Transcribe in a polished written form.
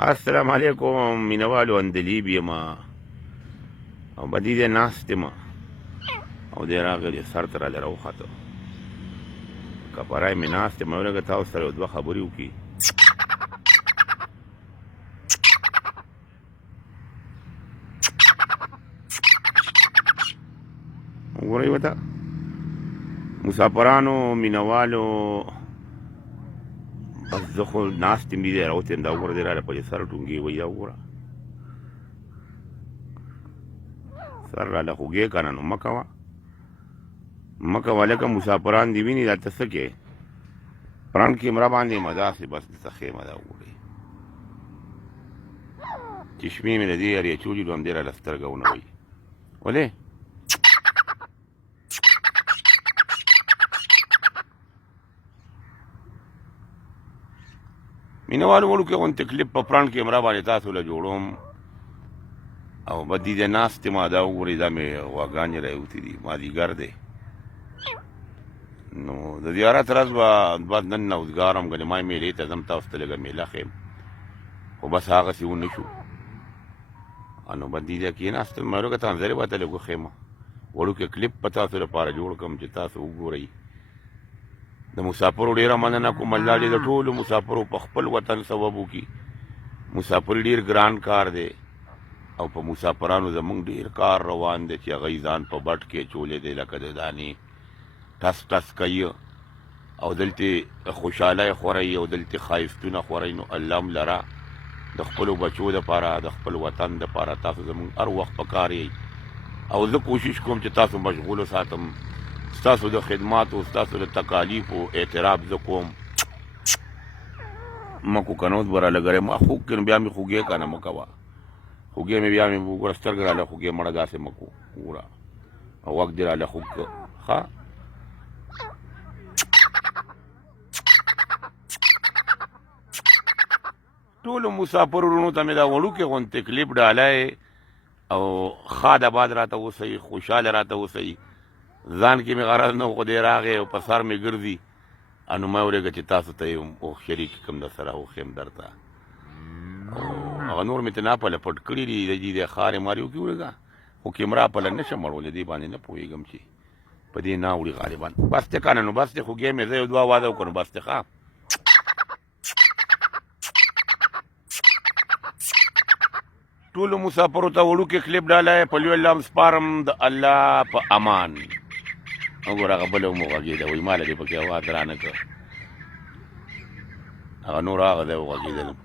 السلام علیکم مینوالو اندلیب یما او بدی دې ناست یم او دی راغلی سر ته راله راوخته کپړای مې ناست یم ولږه تاسو سره دوه خبرې وکړي. وګورئ ورته مسافرانو مینوالو بس زه خو ناست یم دی راوتې یم دا وګوره دی راله په سر ټونګې وایي دا وګوره سر راله خوږې که نه نو مه کوه لکه مسافران دې ویني دا ته څه کې فرنټ کیمره باندې یم داسې بس درته ښیم دا وګورئ چشمې مې د دې هرې چولي نو همدې راله سترګه ونه وایي ولې مینوالو وړوکې غوندې کلیپ په فرنټ کیمره باندې تاسو له جوړوم او بدي دې ناست یم دا وګورئ دا مې غواګانې راوتې دي مازدیګر دی نو د زیارت ورځ به نن اوزګارم ګنې ما میلې ته ځم تاسو ته لږه میله ښیم خو بس هغسې ونه شو نو بدي دې کېناستم مې ورکه تنظرې به ته لږ وښیم وړوکې کلیپ په تاسو لپاره جوړ کړم چې تاسو وګورئ د مسافرو ډېره مننه کوم الله دې د ټولو مسافرو په خپل وطن سبب وکړي مسافر ډېر ګران کار دی او په مسافرانو زمونږ ډېر کار روان دی چې هغوی ځان په بټ کې اچولی دی لکه د دانې ټس ټس کوي او دلته خوشحالی خورئ او دلته ښایستونه خورئ نو الله هم لره د خپلو بچو دپاره د خپل وطن دپاره تاسو زمونږ هر وخت په کار یئ او زه کوشش کوم چې تاسو مشغول وساتم ستاسو د خدماتو ستاسو د تکالیفو اعتراف زه کوم مکو که نه اوس به راله ما خوږ کړم بیا مې خوږې که نه مه کوه خوږې مې بیا مې وګوره سترګه راله خوږې مړه داسې مه کو وګوره او غوږ دې راله خوږ که ښه ټولو مسافرو وروڼو ته مې دا وړوکې غوندې کلیپ ډالی او ښاد آباد راته اوسئ خوشحاله راته اوسئ ځان کې مې غرض نه و خو دی راغی او په سر مې ګرځي نو مه اورېږه چې تاسو ته یې شریک کړم در سره وښیم درته هغه نور مې ته ناپله پټ کړي دي د دې د خارې مارې وکړي اورېږه خو کیمرا پله نه شم اړولی دې باندې نه پوهېږم چې په دې نه اوړي غالبا بس دی که نه نو بس دی خوږې مې زه یو دوه واده وکړو بس دی ښه ټولو مسافرو ته وړوکې کلیپ ډالی په لوی الله هم سپارم د الله په امان وګوره هغه بله هم وغږېده وایي ماله دې پکې اواز رانه کړه هغه نور هغه دی وغږېدلم